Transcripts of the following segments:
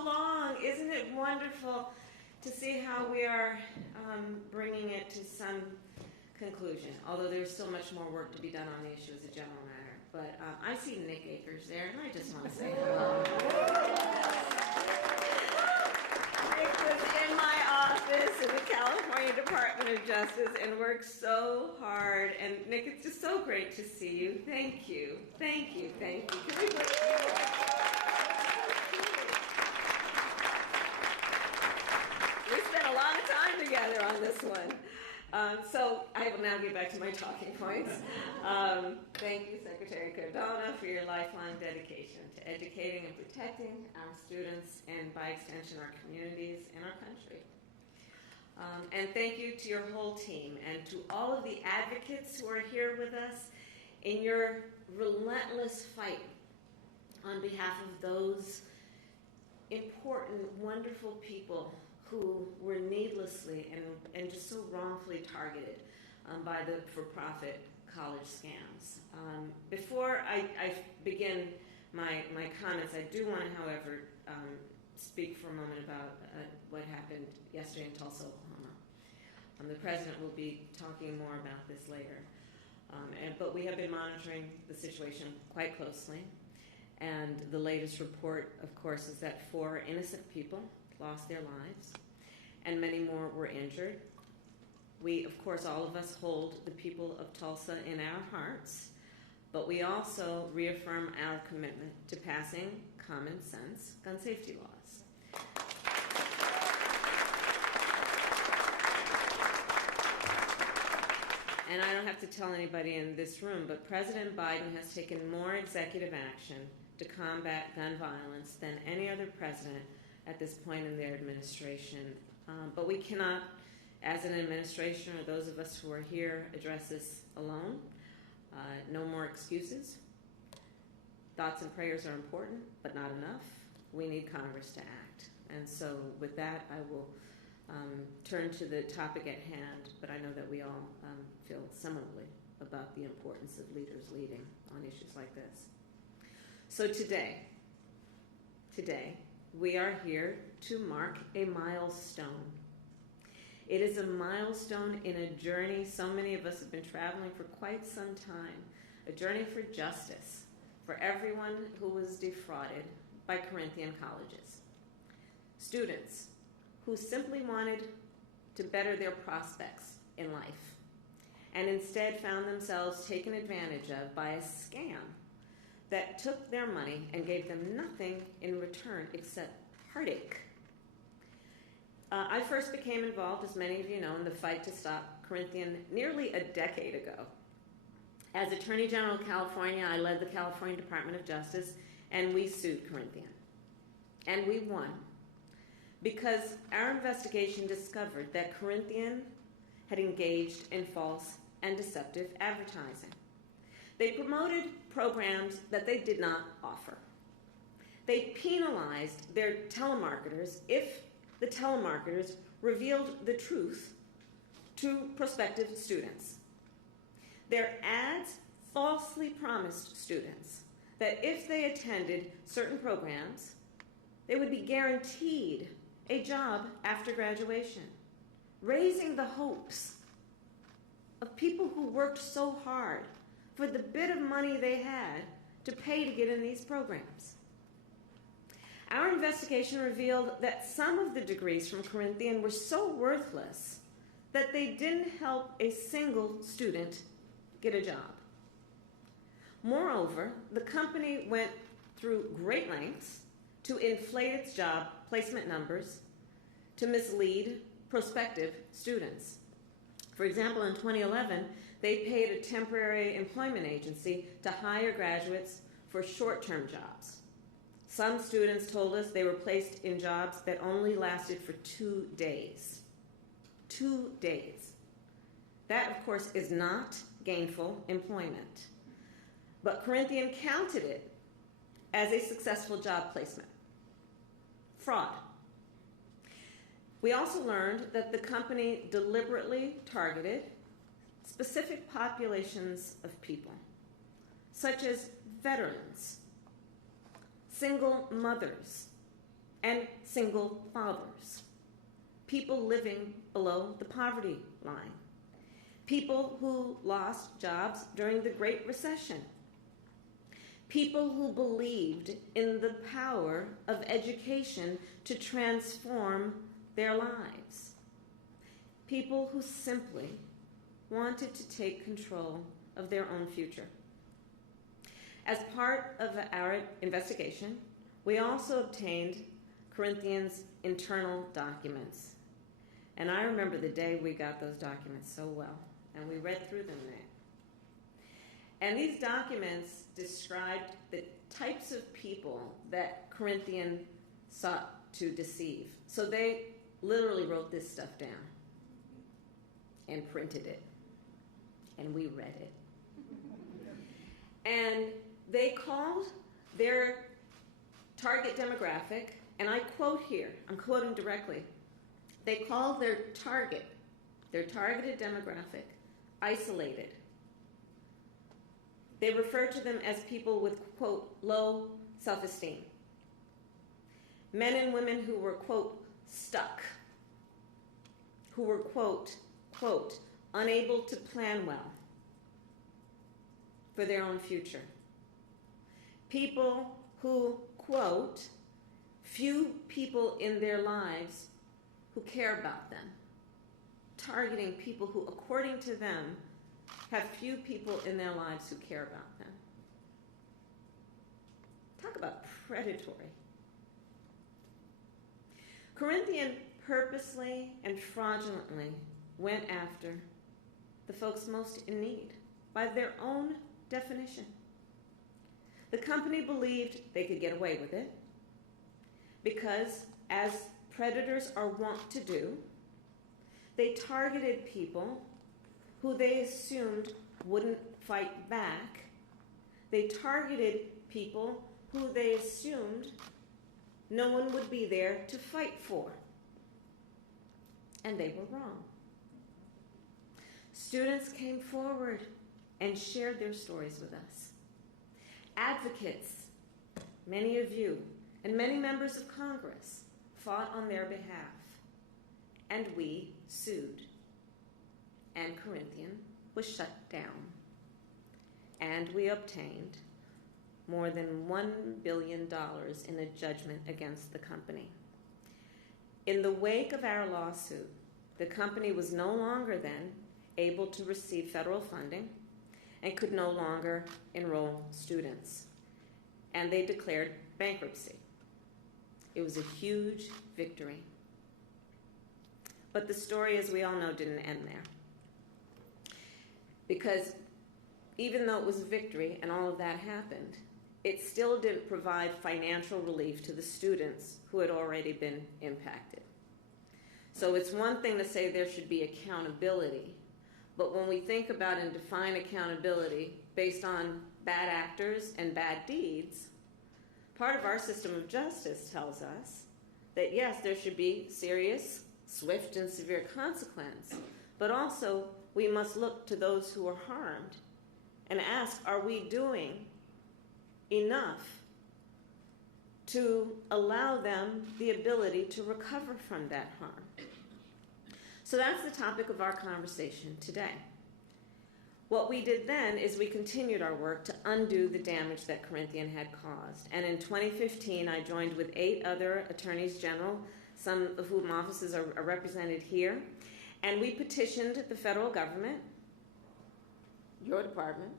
so long. Isn't it wonderful to see how we are bringing it to some conclusion, although there's still much more work to be done on the issue as a general matter. But I see Nick Akers there, and I just want to say hello. Nick was in my office in the California Department of Justice and worked so hard. And Nick, it's just so great to see you. Thank you. Thank you. Thank you. Can we put We spent a lot of time together on this one. So I will now get back to my talking points. Thank you, Secretary Cardona, for your lifelong dedication to educating and protecting our students and, by extension, our communities and our country. And thank you to your whole team and to all of the advocates who are here with us in your relentless fight on behalf of those important, wonderful people who were needlessly and just so wrongfully targeted by the for-profit college scams. Before I begin my comments, I do want to, however, speak for a moment about what happened yesterday in Tulsa, Oklahoma. The President will be talking more about this later. But we have been monitoring the situation quite closely. And the latest report, of course, is that 4 innocent people lost their lives, and many more were injured. We, of course, all of us hold the people of Tulsa in our hearts, but we also reaffirm our commitment to passing common sense gun safety laws. And I don't have to tell anybody in this room, but President Biden has taken more executive action to combat gun violence than any other president at this point in their administration. But we cannot, as an administration, or those of us who are here, address this alone. No more excuses. Thoughts and prayers are important, but not enough. We need Congress to act. And so with that, I will turn to the topic at hand, but I know that we all feel similarly about the importance of leaders leading on issues like this. So today, we are here to mark a milestone. It is a milestone in a journey so many of us have been traveling for quite some time, a journey for justice for everyone who was defrauded by Corinthian Colleges. Students who simply wanted to better their prospects in life and instead found themselves taken advantage of by a scam that took their money and gave them nothing in return except heartache. I first became involved, as many of you know, in the fight to stop Corinthian nearly a decade ago. As Attorney General of California, I led the California Department of Justice, and we sued Corinthian. And we won, because our investigation discovered that Corinthian had engaged in false and deceptive advertising. They promoted programs that they did not offer. They penalized their telemarketers if the telemarketers revealed the truth to prospective students. Their ads falsely promised students that if they attended certain programs, they would be guaranteed a job after graduation, raising the hopes of people who worked so hard for the bit of money they had to pay to get in these programs. Our investigation revealed that some of the degrees from Corinthian were so worthless that they didn't help a single student get a job. Moreover, the company went through great lengths to inflate its job placement numbers to mislead prospective students. For example, in 2011, they paid a temporary employment agency to hire graduates for short-term jobs. Some students told us they were placed in jobs that only lasted for 2 days. 2 days. That, of course, is not gainful employment. But Corinthian counted it as a successful job placement. Fraud. We also learned that the company deliberately targeted specific populations of people, such as veterans, single mothers, and single fathers, people living below the poverty line, people who lost jobs during the Great Recession, people who believed in the power of education to transform their lives, people who simply wanted to take control of their own future. As part of our investigation, we also obtained Corinthian's internal documents. And I remember the day we got those documents so well, and we read through them there. And these documents described the types of people that Corinthian sought to deceive. So they literally wrote this stuff down and printed it, and we read it. And they called their target demographic, and I quote here, I'm quoting directly, they called their targeted demographic, isolated. They referred to them as people with, quote, low self-esteem. Men and women who were, quote, stuck, who were, quote, unable to plan well for their own future. People who, quote, few people in their lives who care about them. Targeting people who, according to them, have few people in their lives who care about them. Talk about predatory. Corinthian purposely and fraudulently went after the folks most in need by their own definition. The company believed they could get away with it because, as predators are wont to do, they targeted people who they assumed wouldn't fight back. They targeted people who they assumed no one would be there to fight for. And they were wrong. Students came forward and shared their stories with us. Advocates, many of you, and many members of Congress fought on their behalf. And we sued. And Corinthian was shut down. And we obtained more than $1 billion in a judgment against the company. In the wake of our lawsuit, the company was no longer then able to receive federal funding and could no longer enroll students. And they declared bankruptcy. It was a huge victory. But the story, as we all know, didn't end there. Because even though it was a victory and all of that happened, it still didn't provide financial relief to the students who had already been impacted. So it's one thing to say there should be accountability, but when we think about and define accountability based on bad actors and bad deeds, part of our system of justice tells us that yes, there should be serious, swift, and severe consequence, but also we must look to those who are harmed and ask, are we doing enough to allow them the ability to recover from that harm? So that's the topic of our conversation today. What we did then is we continued our work to undo the damage that Corinthian had caused. And in 2015, I joined with 8 other attorneys general, some of whom offices are represented here, and we petitioned the federal government, your department,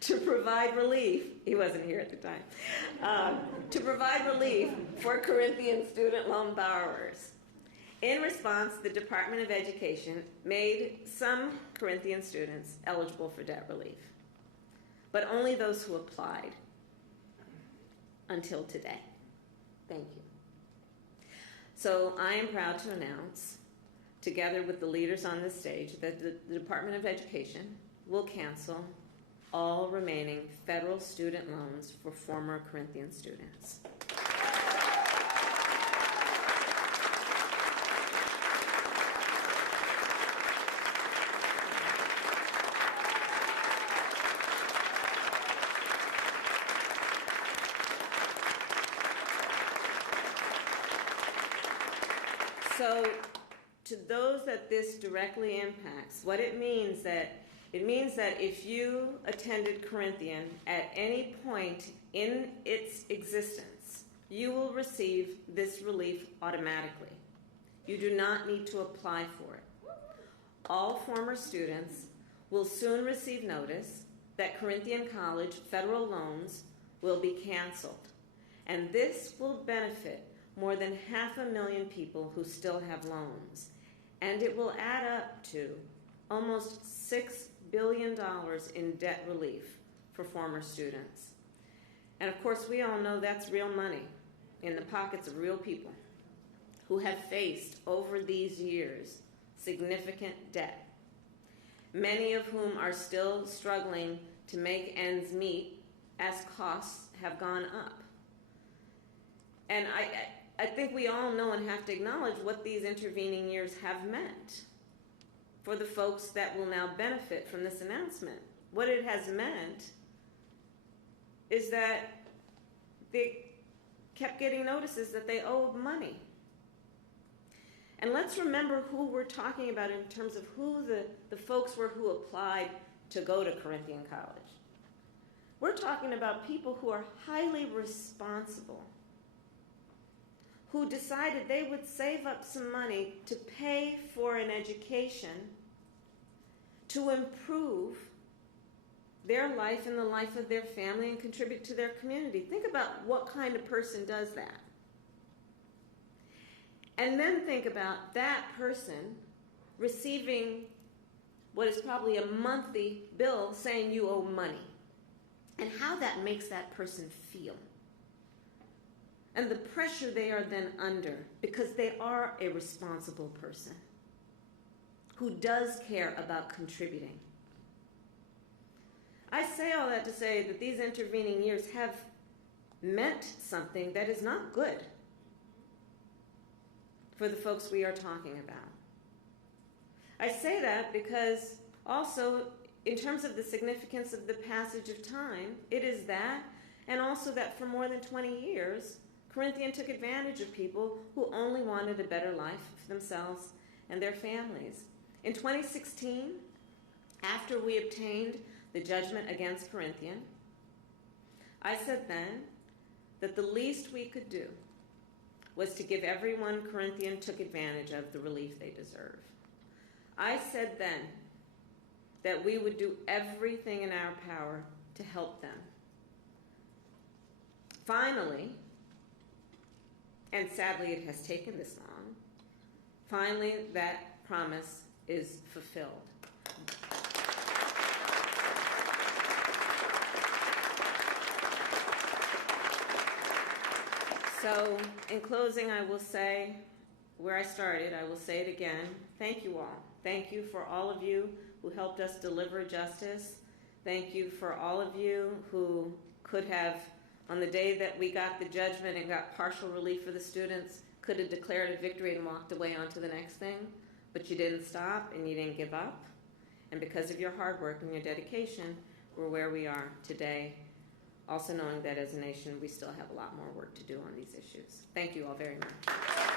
to provide relief, he wasn't here at the time, to provide relief for Corinthian student loan borrowers. In response, the Department of Education made some Corinthian students eligible for debt relief, but only those who applied until today. Thank you. So I am proud to announce, together with the leaders on this stage, that the Department of Education will cancel all remaining federal student loans for former Corinthian students. So to those that this directly impacts, what it means that if you attended Corinthian at any point in its existence, you will receive this relief automatically. You do not need to apply for it. All former students will soon receive notice that Corinthian College federal loans will be canceled, and this will benefit more than 500,000 people who still have loans, and it will add up to almost $6 billion in debt relief for former students. And of course, we all know that's real money in the pockets of real people who have faced over these years significant debt, many of whom are still struggling to make ends meet as costs have gone up. And I think we all know and have to acknowledge what these intervening years have meant for the folks that will now benefit from this announcement. What it has meant is that they kept getting notices that they owed money. And let's remember who we're talking about in terms of who the folks were who applied to go to Corinthian College. We're talking about people who are highly responsible, who decided they would save up some money to pay for an education to improve their life and the life of their family and contribute to their community. Think about what kind of person does that. And then think about that person receiving what is probably a monthly bill saying you owe money, and how that makes that person feel. And the pressure they are then under because they are a responsible person who does care about contributing. I say all that to say that these intervening years have meant something that is not good for the folks we are talking about. I say that because also, in terms of the significance of the passage of time, it is that, and also that for more than 20 years, Corinthian took advantage of people who only wanted a better life for themselves and their families. In 2016, after we obtained the judgment against Corinthian, I said then that the least we could do was to give everyone Corinthian took advantage of the relief they deserve. I said then that we would do everything in our power to help them. Finally, and sadly it has taken this long, finally that promise is fulfilled. So, in closing, I will say, where I started, I will say it again, thank you all. Thank you for all of you who helped us deliver justice. Thank you for all of you who could have, on the day that we got the judgment and got partial relief for the students, could have declared a victory and walked away onto the next thing, but you didn't stop and you didn't give up. And because of your hard work and your dedication, we're where we are today. Also knowing that as a nation, we still have a lot more work to do on these issues. Thank you all very much.